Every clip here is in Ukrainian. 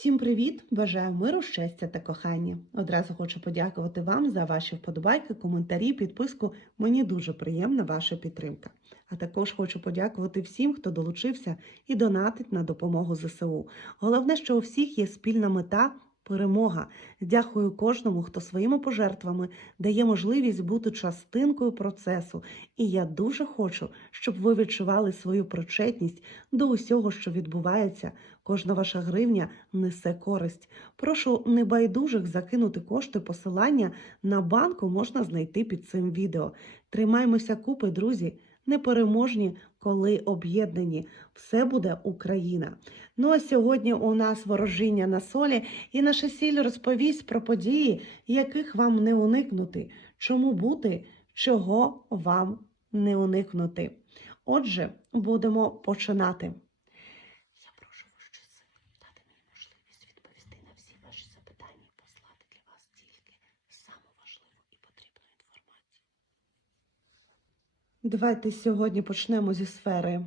Всім привіт! Бажаю миру, щастя та кохання. Одразу хочу подякувати вам за ваші вподобайки, коментарі, підписку. Мені дуже приємна ваша підтримка. А також хочу подякувати всім, хто долучився і донатить на допомогу ЗСУ. Головне, що у всіх є спільна мета. Перемога. Дякую кожному, хто своїми пожертвами дає можливість бути частинкою процесу. І я дуже хочу, щоб ви відчували свою причетність до усього, що відбувається. Кожна ваша гривня несе користь. Прошу небайдужих закинути кошти. Посилання на банку можна знайти під цим відео. Тримаймося купи, друзі. Непереможні, коли об'єднані. Все буде Україна. Ну а сьогодні у нас ворожіння на солі, і наша сіль розповість про події, яких вам не уникнути, чому бути, чого вам не уникнути. Отже, будемо починати. Я прошу вищу силу дати мені можливість відповісти на всі ваші запитання і послати для вас тільки саму важливу і потрібну інформацію. Давайте сьогодні почнемо зі сфери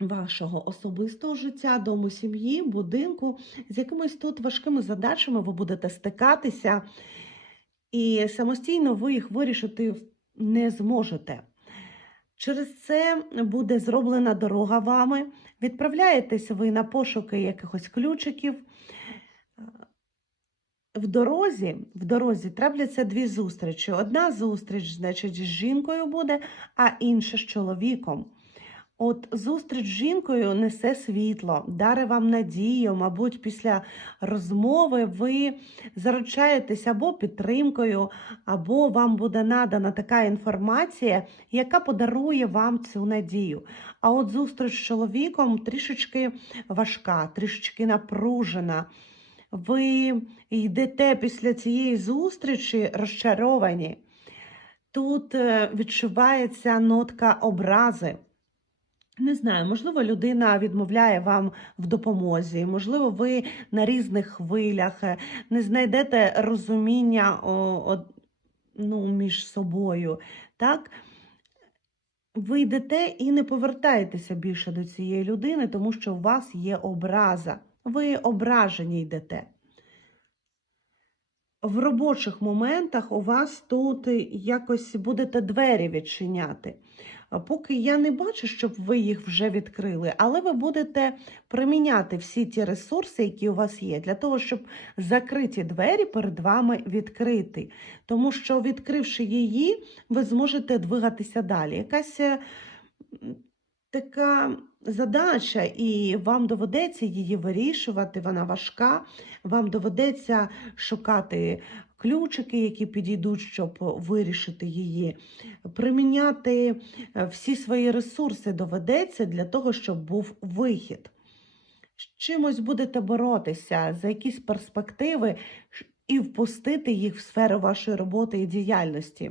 вашого особистого життя, дому сім'ї, будинку, з якимись тут важкими задачами ви будете стикатися, і самостійно ви їх вирішити не зможете. Через це буде зроблена дорога вами. Відправляєтесь ви на пошуки якихось ключиків. В дорозі, в дорозі трапляться дві зустрічі. Одна зустріч, значить, з жінкою буде, а інша з чоловіком. От зустріч з жінкою несе світло, даре вам надію, мабуть, після розмови ви заручаєтесь або підтримкою, або вам буде надана така інформація, яка подарує вам цю надію. А от зустріч з чоловіком трішечки важка, трішечки напружена. Ви йдете після цієї зустрічі розчаровані. Тут е, відчувається нотка образи. Не знаю, можливо, людина відмовляє вам в допомозі, можливо, ви на різних хвилях е, не знайдете розуміння ну, між собою. Так? Ви йдете і не повертаєтеся більше до цієї людини, тому що у вас є образа. Ви ображені йдете. В робочих моментах у вас тут якось будете двері відчиняти. Поки я не бачу, щоб ви їх вже відкрили, але ви будете приміняти всі ті ресурси, які у вас є, для того, щоб закриті двері перед вами відкрити. Тому що, відкривши її, ви зможете двигатися далі. Якась така задача, і вам доведеться її вирішувати, вона важка. Вам доведеться шукати ключики, які підійдуть, щоб вирішити її, приміняти е, всі свої ресурси доведеться для того, щоб був вихід. З чимось будете боротися за якісь перспективи і впустити їх в сферу вашої роботи і діяльності.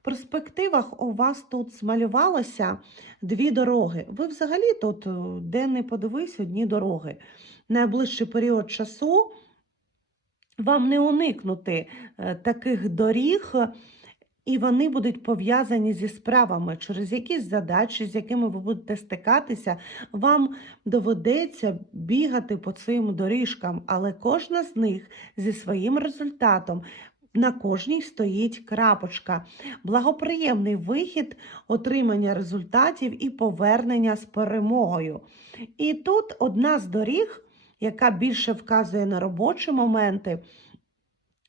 В перспективах у вас тут змалювалося дві дороги. Ви взагалі тут, е, де не подивись, одні дороги. Найближчий період часу вам не уникнути е, таких доріг, і вони будуть пов'язані зі справами через якісь задачі, з якими ви будете стикатися. Вам доведеться бігати по цим доріжкам, але кожна з них зі своїм результатом. На кожній стоїть крапочка. Благоприємний вихід, отримання результатів і повернення з перемогою. І тут одна з доріг, яка більше вказує на робочі моменти.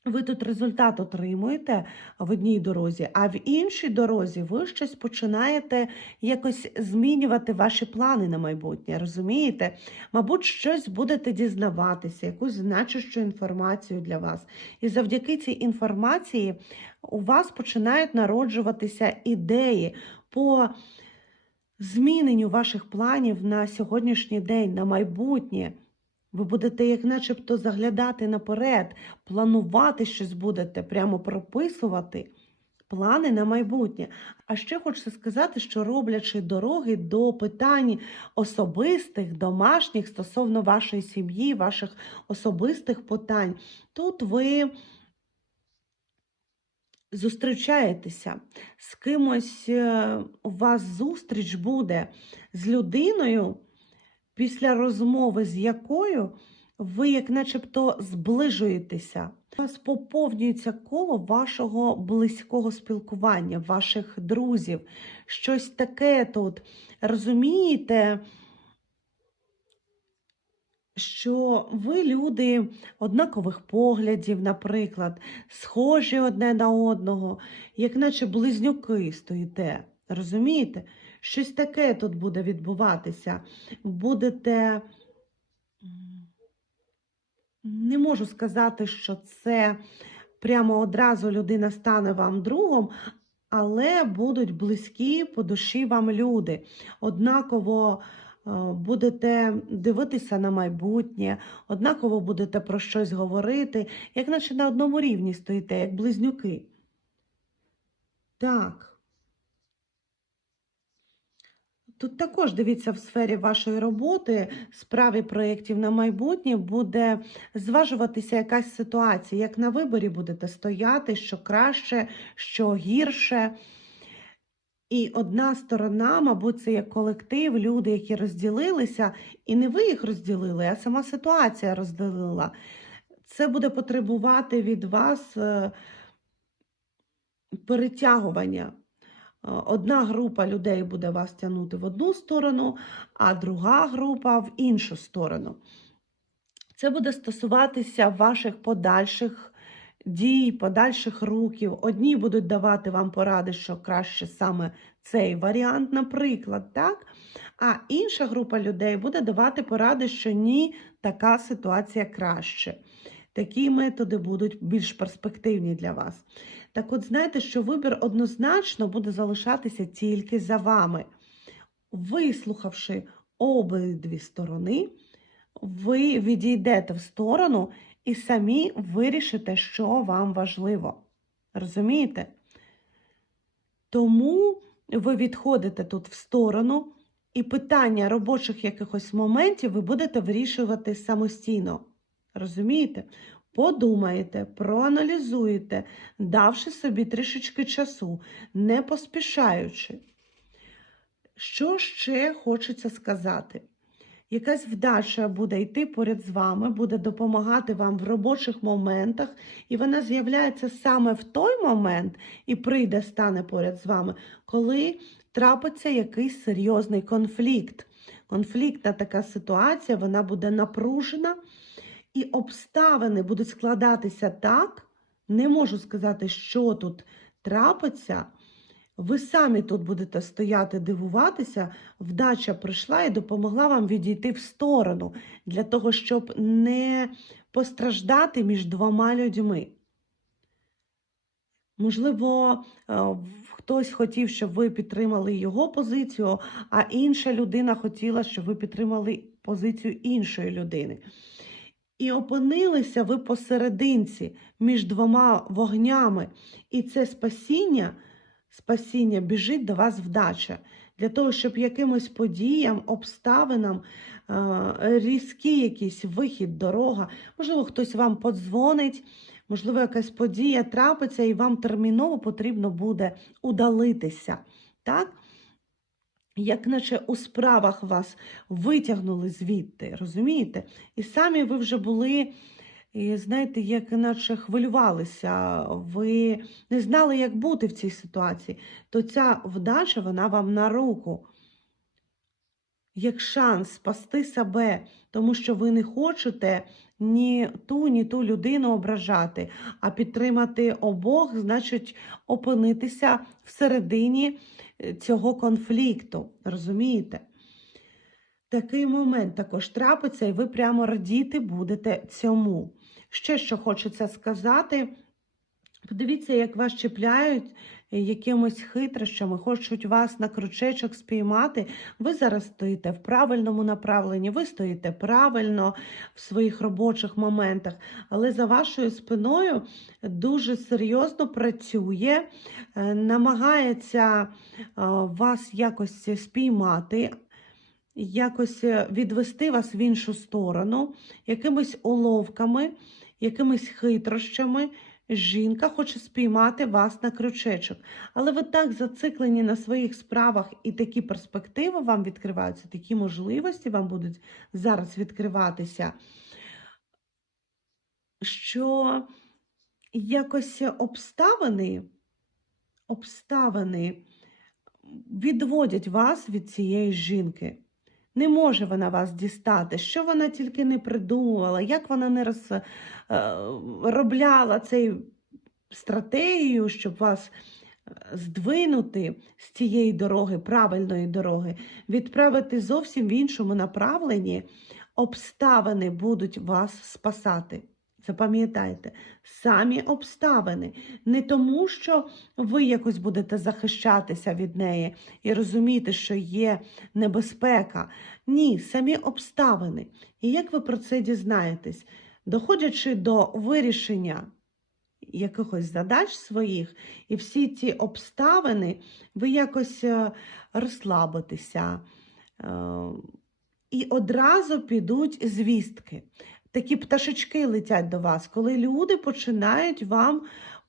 Ви тут результат отримуєте в одній дорозі, а в іншій дорозі ви щось починаєте якось змінювати ваші плани на майбутнє. Розумієте? Мабуть, щось будете дізнаватися, якусь значущу інформацію для вас. І завдяки цій інформації у вас починають народжуватися ідеї по зміненню ваших планів на сьогоднішній день, на майбутнє. Ви будете, як начебто, заглядати наперед, планувати щось будете, прямо прописувати плани на майбутнє. А ще хочеться сказати, що роблячи дороги до питань особистих, домашніх стосовно вашої сім'ї, ваших особистих питань, тут ви зустрічаєтеся з кимось, е, у вас зустріч буде з людиною, після розмови з якою ви як начебто зближуєтеся. У вас поповнюється коло вашого близького спілкування, ваших друзів. Щось таке тут. Розумієте, що ви люди однакових поглядів, наприклад, схожі одне на одного, як наче близнюки стоїте. Розумієте? Щось таке тут буде відбуватися. Будете. Не можу сказати, що це прямо одразу людина стане вам другом, але будуть близькі по душі вам люди. Однаково е, будете дивитися на майбутнє, однаково будете про щось говорити, як наче на одному рівні стоїте, як близнюки. Так. Тут також дивіться в сфері вашої роботи, справі проєктів на майбутнє буде зважуватися якась ситуація, як на виборі будете стояти, що краще, що гірше. І одна сторона, мабуть, це як колектив, люди, які розділилися, і не ви їх розділили, а сама ситуація розділила. Це буде потребувати від вас е, перетягування. Е, Одна група людей буде вас тягнути в одну сторону, а друга група в іншу сторону. Це буде стосуватися ваших подальших дій, подальших рухів. Одні будуть давати вам поради, що краще саме цей варіант, наприклад, так? А інша група людей буде давати поради, що ні, така ситуація краще. Такі методи будуть більш перспективні для вас. Так от знаєте, що вибір однозначно буде залишатися тільки за вами. Вислухавши обидві сторони, ви відійдете в сторону і самі вирішите, що вам важливо. Розумієте? Тому ви відходите тут в сторону, і питання робочих якихось моментів ви будете вирішувати самостійно. Розумієте? Подумаєте, проаналізуєте, давши собі трішечки часу, не поспішаючи. Що ще хочеться сказати? Якась вдача буде йти поряд з вами, буде допомагати вам в робочих моментах, і вона з'являється саме в той момент і прийде, стане поряд з вами, коли трапиться якийсь серйозний конфлікт. Конфліктна така ситуація, вона буде напружена, і обставини будуть складатися так, не можу сказати, що тут трапиться. Ви самі тут будете стояти, дивуватися, вдача прийшла і допомогла вам відійти в сторону для того, щоб не постраждати між двома людьми. Можливо, е, хтось хотів, щоб ви підтримали його позицію, а інша людина хотіла, щоб ви підтримали позицію іншої людини. І опинилися ви посерединці між двома вогнями. І це спасіння, спасіння біжить до вас вдача. Для того, щоб якимось подіям, обставинам, е, різкий якийсь вихід, дорога, можливо, хтось вам подзвонить, можливо, якась подія трапиться, і вам терміново потрібно буде удалитися. Так? Як наче у справах вас витягнули звідти, розумієте? І самі ви вже були, і, знаєте, як наче хвилювалися, ви не знали, як бути в цій ситуації, то ця вдача, вона вам на руку. Як шанс спасти себе, тому що ви не хочете ні ту, ні ту людину ображати, а підтримати обох, значить, опинитися всередині цього конфлікту. Розумієте? Такий момент також трапиться, і ви прямо радіти будете цьому. Ще що хочеться сказати. Подивіться, як вас чіпляють е, якимось хитрощами, хочуть вас на крючечок спіймати. Ви зараз стоїте в правильному направленні, ви стоїте правильно в своїх робочих моментах, але за вашою спиною дуже серйозно працює, е, намагається е, вас якось спіймати. Якось е, відвести вас в іншу сторону, якимись уловками, якимись хитрощами. Жінка хоче спіймати вас на крючечок, але ви так зациклені на своїх справах, і такі перспективи вам відкриваються, такі можливості вам будуть зараз відкриватися. що якось обставини, обставини відводять вас від цієї жінки. Не може вона вас дістати, що вона тільки не придумувала, як вона не розробляла цей стратегію, щоб вас е, здвинути з цієї дороги, правильної дороги, відправити зовсім в іншому направленні, обставини будуть вас спасати. Запам'ятайте, самі обставини. Не тому, що ви якось будете захищатися від неї і розуміти, що є небезпека. Ні, самі обставини. І як ви про це дізнаєтесь? Доходячи до вирішення якихось задач своїх, і всі ці обставини, ви якось е, розслабитеся. е, І одразу підуть звістки. Такі пташечки летять до вас, коли люди починають вам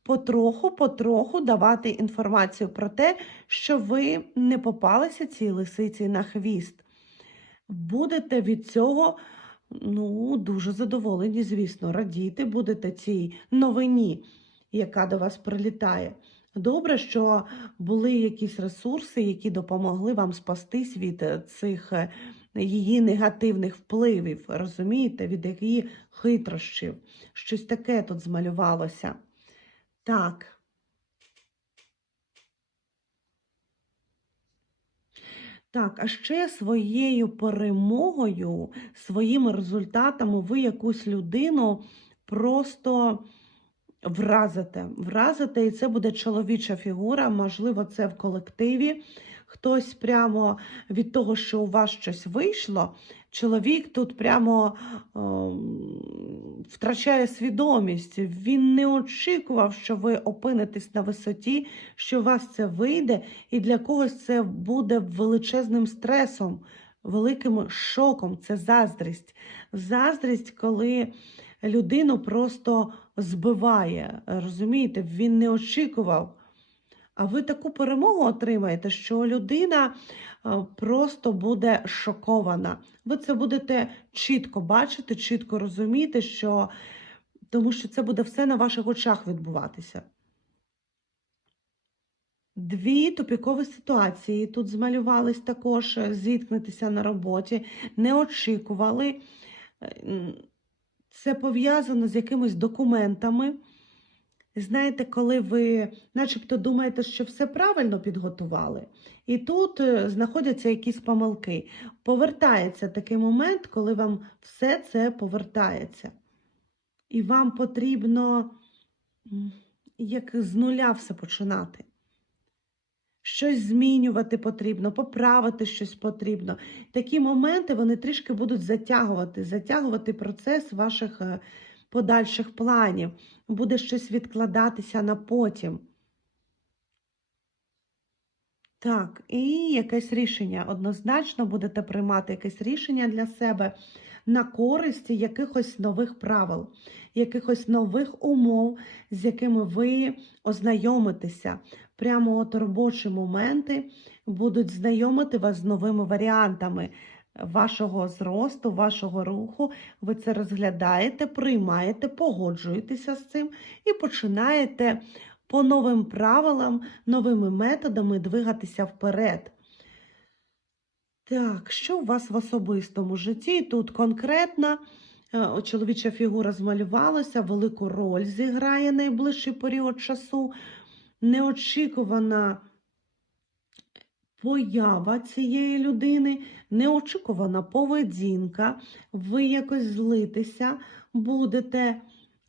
потроху-потроху давати інформацію про те, що ви не попалися цій лисиці на хвіст. Будете від цього ну, дуже задоволені, звісно, радіти будете цій новині, яка до вас прилітає. Добре, що були якісь ресурси, які допомогли вам спастись від е, цих е, її негативних впливів, розумієте, від її хитрощів. Щось таке тут змалювалося. Так. Так, а ще своєю перемогою, своїми результатами ви якусь людину просто вразите. Вразите, і це буде чоловіча фігура, можливо, це в колективі. Хтось прямо від того, що у вас щось вийшло, чоловік тут прямо е, втрачає свідомість. Він не очікував, що ви опинитесь на висоті, що у вас це вийде, і для когось це буде величезним стресом, великим шоком. Це заздрість. Заздрість, коли людину просто збиває. Розумієте, він не очікував. А ви таку перемогу отримаєте, що людина е, просто буде шокована. Ви це будете чітко бачити, чітко розуміти, що тому що це буде все на ваших очах відбуватися. Дві тупікові ситуації тут змалювались також, е, зіткнетеся на роботі, не очікували. Е, Це пов'язано з якимись документами. Знаєте, коли ви начебто думаєте, що все правильно підготували, і тут е, знаходяться якісь помилки. Повертається такий момент, коли вам все це повертається. І вам потрібно як з нуля все починати. Щось змінювати потрібно, поправити щось потрібно. Такі моменти вони трішки будуть затягувати, затягувати процес ваших е, подальших планів. Буде щось відкладатися на потім. Так, і якесь рішення. Однозначно будете приймати якесь рішення для себе на користь якихось нових правил, якихось нових умов, з якими ви ознайомитеся. Прямо от робочі моменти будуть знайомити вас з новими варіантами вашого зросту, вашого руху. Ви це розглядаєте, приймаєте, погоджуєтеся з цим і починаєте по новим правилам, новими методами двигатися вперед. Так, що у вас в особистому житті? Тут конкретно е, чоловіча фігура змалювалася, велику роль зіграє найближчий період часу. Неочікувана поява цієї людини, неочікувана поведінка, ви якось злитися будете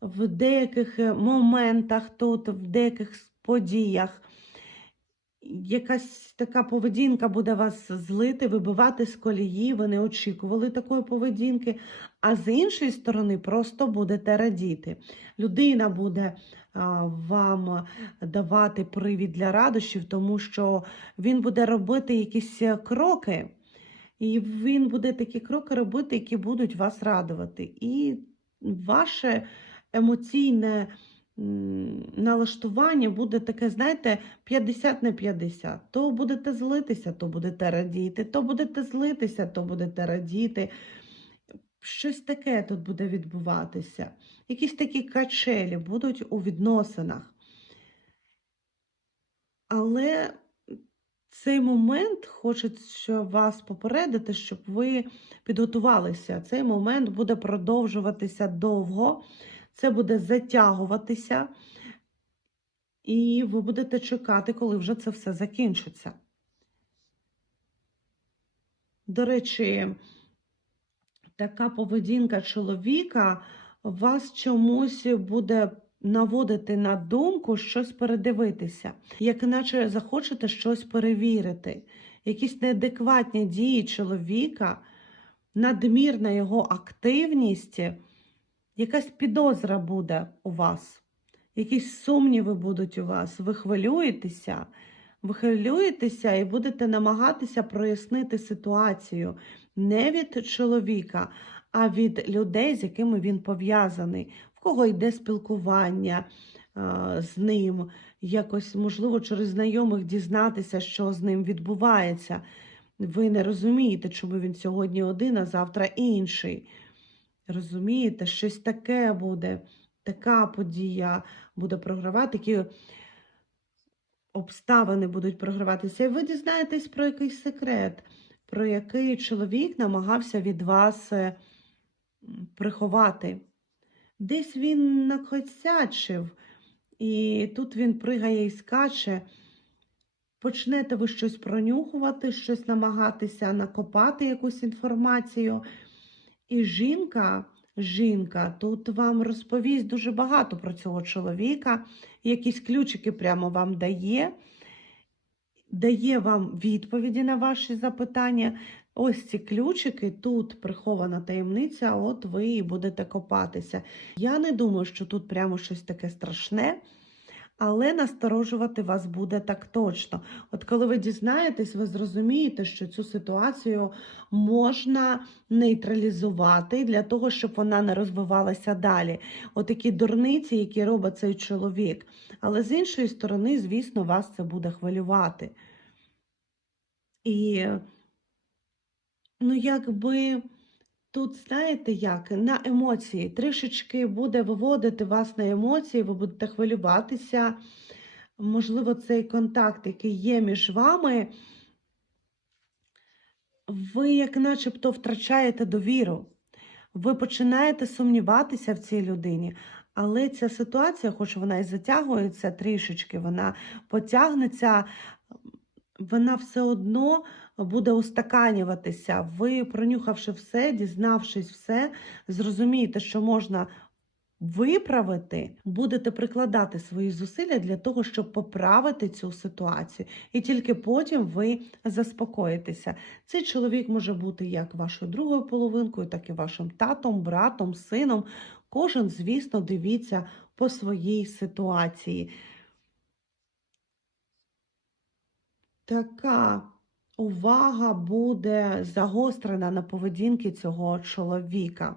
в деяких моментах, тут, в деяких подіях. Якась така поведінка буде вас злити, вибивати з колії, ви не очікували такої поведінки, а з іншої сторони, просто будете радіти. Людина буде вам давати привід для радощів, тому що він буде робити якісь е, кроки, і він буде такі кроки робити, які будуть вас радувати. І ваше емоційне налаштування буде таке, знаєте, 50 на 50. То будете злитися, то будете радіти, то будете злитися, то будете радіти. Щось таке тут буде відбуватися. Якісь такі качелі будуть у відносинах. Але цей момент хочеться вас попередити, щоб ви підготувалися. Цей момент буде продовжуватися довго, це буде затягуватися, і ви будете чекати, коли вже це все закінчиться. До речі, така поведінка чоловіка вас чомусь буде наводити на думку щось передивитися, як іначе захочете щось перевірити. Якісь неадекватні дії чоловіка, надмірна його активність, якась підозра буде у вас, якісь сумніви будуть у вас, ви хвилюєтеся. Ви хвилюєтеся і будете намагатися прояснити ситуацію не від чоловіка, а від людей, з якими він пов'язаний, в кого йде спілкування з ним, якось, можливо, через знайомих дізнатися, що з ним відбувається. Ви не розумієте, чому він сьогодні один, а завтра інший. Розумієте, щось таке буде, така подія буде програвати, такі обставини будуть програватися. І ви дізнаєтесь про якийсь секрет, про який чоловік намагався від вас е, приховати. Десь він накосячив, і тут він пригає і скаче. Почнете ви щось пронюхувати, щось намагатися накопати якусь інформацію. І жінка, жінка тут вам розповість дуже багато про цього чоловіка, якісь ключики прямо вам дає, дає вам відповіді на ваші запитання. Ось ці ключики, тут прихована таємниця, от ви і будете копатися. Я не думаю, що тут прямо щось таке страшне. Але насторожувати вас буде так точно. От коли ви дізнаєтесь, ви зрозумієте, що цю ситуацію можна нейтралізувати для того, щоб вона не розвивалася далі. Отакі дурниці, які робить цей чоловік. Але з іншої сторони, звісно, вас це буде хвилювати. І, ну, якби. Тут, знаєте як, на емоції трішечки буде виводити вас на емоції, ви будете хвилюватися. Можливо, цей контакт, який є між вами, ви як начебто втрачаєте довіру. Ви починаєте сумніватися в цій людині. Але ця ситуація, хоч вона і затягується трішечки, вона потягнеться, вона все одно буде устаканюватися. Ви, пронюхавши все, дізнавшись все, зрозумієте, що можна виправити, будете прикладати свої зусилля для того, щоб поправити цю ситуацію. І тільки потім ви заспокоїтеся. Цей чоловік може бути як вашою другою половинкою, так і вашим татом, братом, сином. Кожен, звісно, дивіться по своїй ситуації. Така увага буде загострена на поведінки цього чоловіка.